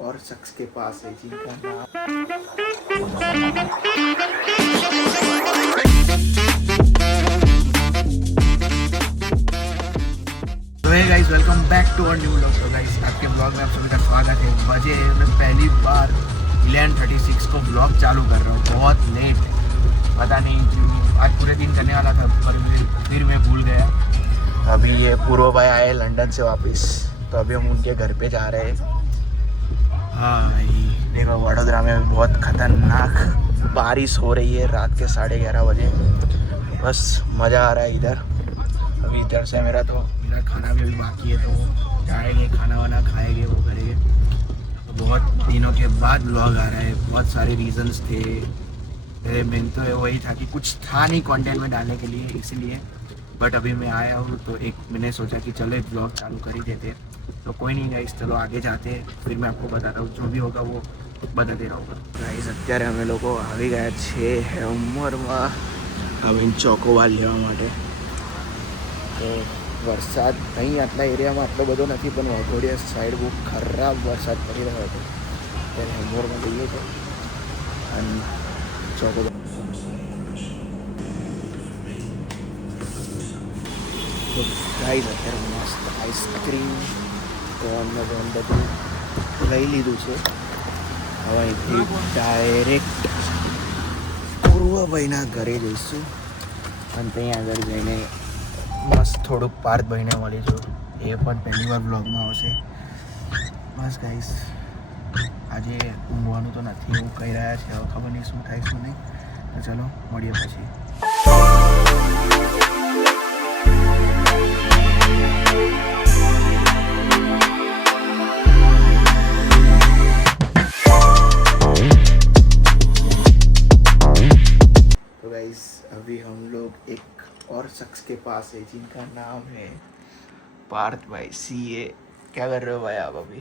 और शख्स के पास है जिनका नाम तो है guys, welcome back to our new vlog. तो गाइस, आपके ब्लॉग में आप सभी का स्वागत है। बजे मैं पहली बार 11:36 को ब्लॉग चालू कर रहा हूँ, बहुत लेट, पता नहीं क्यों। आज पूरे दिन करने वाला था पर फिर मैं भूल गया। अभी ये पूर्व भाई आए लंदन से वापस, तो अभी हम उनके घर पे जा रहे हैं। हाँ भाई देखो, वडोदरा में बहुत खतरनाक बारिश हो रही है रात के 11:30 बजे। बस मज़ा आ रहा है इधर। अभी इधर से मेरा खाना भी अभी बाकी है, तो जाएंगे, खाना वाना खाएंगे, वो करेंगे। तो बहुत दिनों के बाद व्लॉग आ रहा है। बहुत सारे रीजंस थे। मेरे मेन तो वही था कि कुछ था नहीं कंटेंट में डालने के लिए, इसीलिए। बट अभी मैं आया हूँ तो मैंने सोचा कि चलो एक ब्लॉग चालू कर ही देते हैं। तो कोई नहीं गाइस, चलो आगे जाते हैं, फिर मैं आपको बताता हूँ, जो भी होगा वो बताते रहूँगा। गाइस અત્યારે અમે લોકો આવી ગયા છે ઉંમરમાં હવે ચોકોબાર લેવા માટે। તો વરસાદ અહીં આટલા એરિયામાં આટલો બધો નથી, પણ વાઘોડિયા સાઈડ બહુ ખરાબ વરસાદ પડી રહ્યો હતો। ત્યારે હેમોરમાં જઈએ છીએ અને ચોકોબાર તો ગાઈસ અત્યારે મસ્ત આઈસ્ક્રીમ કોન બધું લઈ લીધું છે। હવે અહીંથી ડાયરેક્ટ પૂર્વભાઈના ઘરે જઈશું અને ત્યાં આગળ જઈને મસ્ત થોડુંક પાર્થભાઈને મળીશું। એ પણ પહેલી વાર બ્લોગમાં આવશે। બસ ગાઈસ, આજે ઊંઘવાનું તો નથી એવું કહી રહ્યા છે, હવે ખબર નહીં શું થાય શું નહીં। તો ચલો મળીએ પછી। तो गाइस, अभी हम लोग एक और शख्स के पास है जिनका नाम है पार्थ भाई CA। क्या कर रहे हो भाई आप अभी?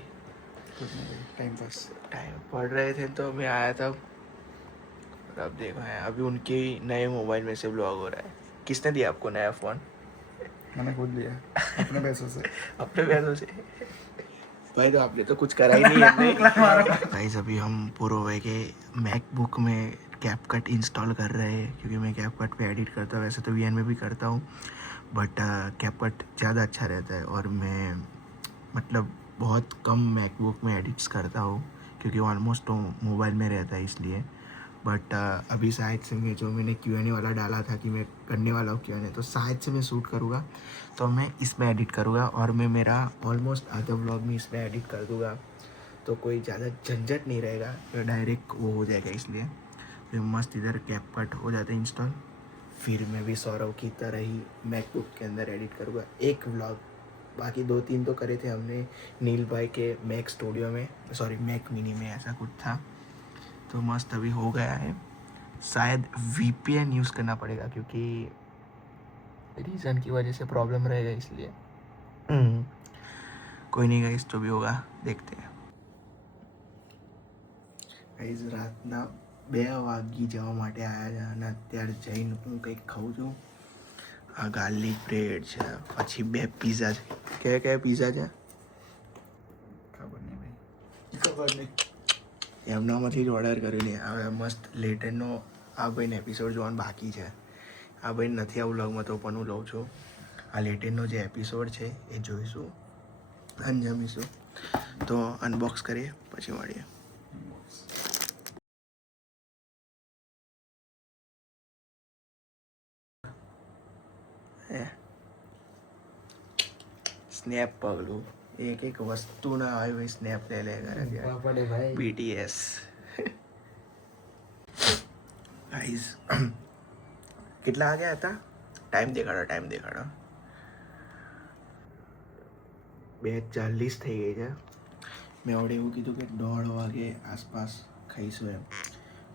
टाइम पास, टाइम पढ़ रहे थे तो मैं आया था। और अब देखो है, अभी उनके नए मोबाइल में से ब्लॉग हो रहा है। किसने दिया आपको नया फ़ोन? मैंने खुद लिया अपने पैसों से। अपने पैसों से? भाई तो आपने तो कुछ करा ही नहीं है। गाइस, अभी हम पूर्व भाई के मैकबुक में कैपकट इंस्टॉल कर रहे हैं, क्योंकि मैं कैपकट पे एडिट करता हूँ। वैसे तो VN में भी करता हूँ, बट कैपकट ज़्यादा अच्छा रहता है। और मैं मतलब बहुत कम मैकबुक में एडिट्स करता हूँ, क्योंकि ऑलमोस्ट मोबाइल में रहता है, इसलिए। बट अभी शायद से मैं जो मैंने Q&A वाला डाला था कि मैं करने वाला हूँ Q&A, तो शायद से मैं शूट करूँगा तो मैं इसमें एडिट करूँगा, और मैं मेरा ऑलमोस्ट आधा व्लॉग में इसमें एडिट कर दूँगा। तो कोई ज़्यादा झंझट नहीं रहेगा, तो डायरेक्ट वो हो जाएगा। इसलिए फिर मस्त इधर कैपकट हो जाता है इंस्टॉल, फिर मैं भी सौरव की तरह ही मैकबुक के अंदर एडिट करूँगा एक व्लॉग। बाकी 2-3 तो करे थे हमने नील भाई के मैक स्टूडियो में, सॉरी मैक मिनी में, ऐसा कुछ था। तो मस्त अभी हो गया है। शायद VPN यूज़ करना पड़ेगा, क्योंकि रीज़न की वजह से प्रॉब्लम रहेगा, इसलिए। कोई नहीं गाइस, जो भी होगा देखते हैं। ગાઈઝ, રાતના 2 વાગી જવા માટે આવ્યા છે અને અત્યારે જઈને હું કંઈક ખાઉં છું। આ ગાર્લિક બ્રેડ છે, પછી 2 પીઝા છે। કયા કયા પીઝા છે ખબર નહીં ભાઈ, ખબર નહીં। એમનામાંથી જ ઓર્ડર કરીને હવે મસ્ત લેટેનનો આ ભાઈને એપિસોડ જોવાનું બાકી છે। આ ભાઈ નથી આ વ્લોગમાં, તો પણ હું લઉં છું। આ લેટેનનો જે એપિસોડ છે એ જોઈશું અને જમીશું। તો અનબોક્સ કરીએ, પછી મળીએ। સ્નેપ પગલું એક એક વસ્તુ ના આવે ભાઈ, સ્નેપ લે લે કરે ભાઈ। BTS ગાઈઝ, કેટલા વાગ્યા હતા? ટાઈમ દેખાડો 2:40 થઈ ગઈ છે। મેં ઓડે એવું કીધું કે 1:30 વાગે આસપાસ ખાઈશું એમ,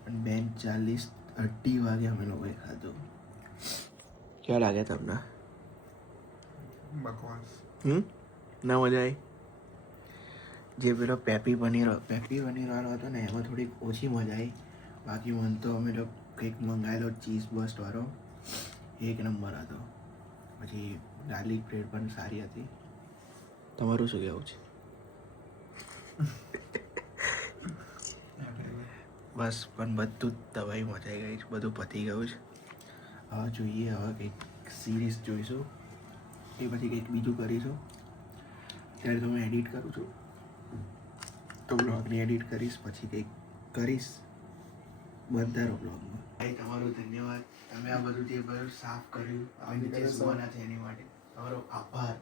અને 2:40 અઢી વાગે અમે લોકોએ ખાધું। क्या લાગે તમને? बकवास। ના મજા આવી? જે પેલો પેપી પનીર વાળો હતો ને, એમાં થોડીક ઓછી મજા આવી। બાકી મને તો અમે લોકો કંઈક મંગાવેલો ચીઝ બસ્ટ વાળો, એક નંબર હતો। પછી ગાર્લિક બ્રેડ પણ સારી હતી। તમારું શું કહેવું છે? બસ પણ બધું જ દવાઈ મચાઈ ગઈ છે, બધું પતી ગયું છે. હવે જોઈએ, હવે કંઈક સિરીઝ જોઈશું, એ પછી કંઈક બીજું કરીશું. ત્યારે તો હું એડિટ કરું છું, તો બ્લોગની એડિટ કરીશ, પછી કંઈક કરીશ બંધારો બ્લોગમાં. ભાઈ તમારું ધન્યવાદ, તમે આ બધું જે બધું સાફ કર્યું, આ નીચે સુવાના છે એની માટે તમારો આભાર.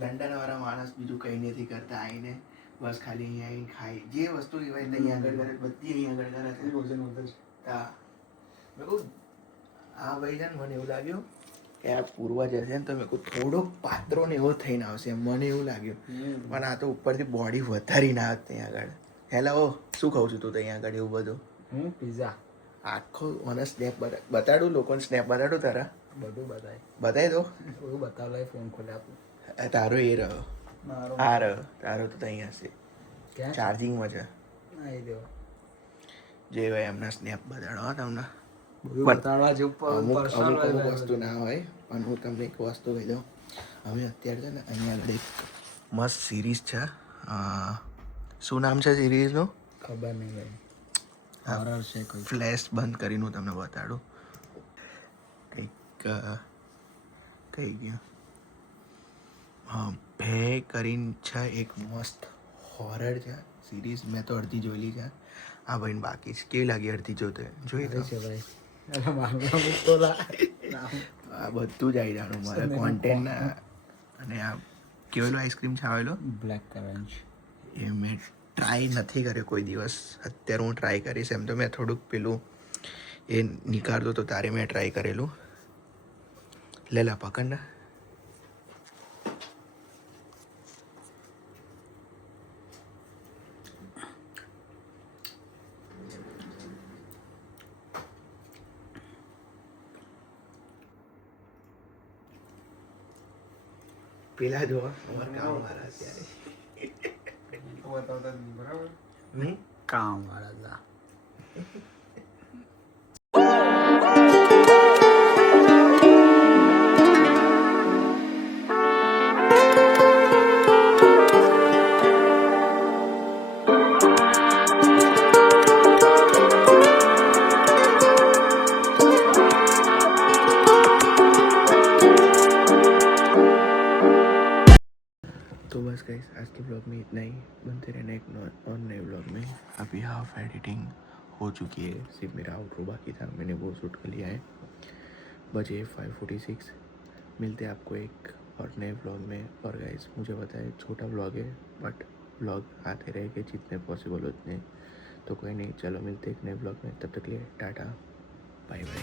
લંડનવાળા માણસ બીજું કંઈ નથી કરતા, આવીને બસ ખાલી અહીંયા આવીને ખાય, જે વસ્તુ કહેવાય અહીંયા આગળ કરે, બધી અહીંયા આગળ કરે છે. હા, મેં કહું આ ભાઈ છે ને, મને એવું લાગ્યું કે આ પૂર્વજ હશે ને, તો મેં કહું થોડોક પાત્રો ને એવો થઈને આવશે, મને એવું લાગ્યું. પણ આ તો ઉપરથી બોડી વધારીને આવે ત્યાં આગળ. હેલો, શું ખાઉં છું તું ત્યાં આગળ એવું બધું? પિઝા આખો મને સ્નેપ બતાડું, લોકોને સ્નેપ બતાડું તારા? બધું બતાય બતાવી દો. બધું બતાવ, લાય ફોન ખોલે આપું. તારો એ રહ્યો, આ રહ્યો, તારો તો અહીંયા હશે, ક્યાં ચાર્જિંગમાં છે. આવી દેવો જે હોય એમના સ્નેપ બતાડો તમને. બધું પણ બતાડવા જેવું અમુક personal અમુક હોય વસ્તુ ના હોય, પણ હું તમને એક વસ્તુ કહી દઉં. હવે અત્યારે છે ને અહીંયા આગળ એક મસ્ત સિરીઝ છે. શું નામ છે સિરીઝનું? ખબર નહીં ભાઈ, હોરર છે કોઈ. ફ્લેશ બંધ કરીને હું તમને બતાડું. કંઈક કઈ ગયું, હા, ભે કરીને છે એક મસ્ત હોરર છે સિરીઝ. મેં તો અડધી જોયેલી છે, આ ભાઈને બાકી છે. કેવી લાગી અડધી જોઈ તો? છે ભાઈ, અરે મારું નામ તો આ બધું જ આવી જાણું મારે કોન્ટેન્ટ. અને આ કેવેલો આઈસ્ક્રીમ છે આવેલો બ્લેક કરંચ, એ મેં ટ્રાય નથી કર્યો કોઈ દિવસ. અત્યારે હું ટ્રાય કરીશ. એમ તો મેં થોડુંક પેલું એ નીકાળતો તો તારે મેં ટ્રાય કરેલું. લેલા પકડ ને. પેલા જોવા અમારે કામ વાળા અત્યારે બરાબર. કામ વાળા तो बस गाइस आज के ब्लॉग में इतना ही. बनते रहना एक और नए ब्लॉग में. अभी हाफ एडिटिंग हो चुकी है, सिर्फ मेरा आउटरो बाकी था, मैंने वो शूट कर लिया है. बजे 5:46. मिलते हैं आपको एक और नए ब्लॉग में. और गाइस मुझे पता है छोटा ब्लॉग है, बट ब्लॉग आते रहेंगे जितने पॉसिबल उतने. तो कोई नहीं, चलो मिलते हैं एक नए ब्लॉग में. तब तक के लिए टाटा, बाय बाय.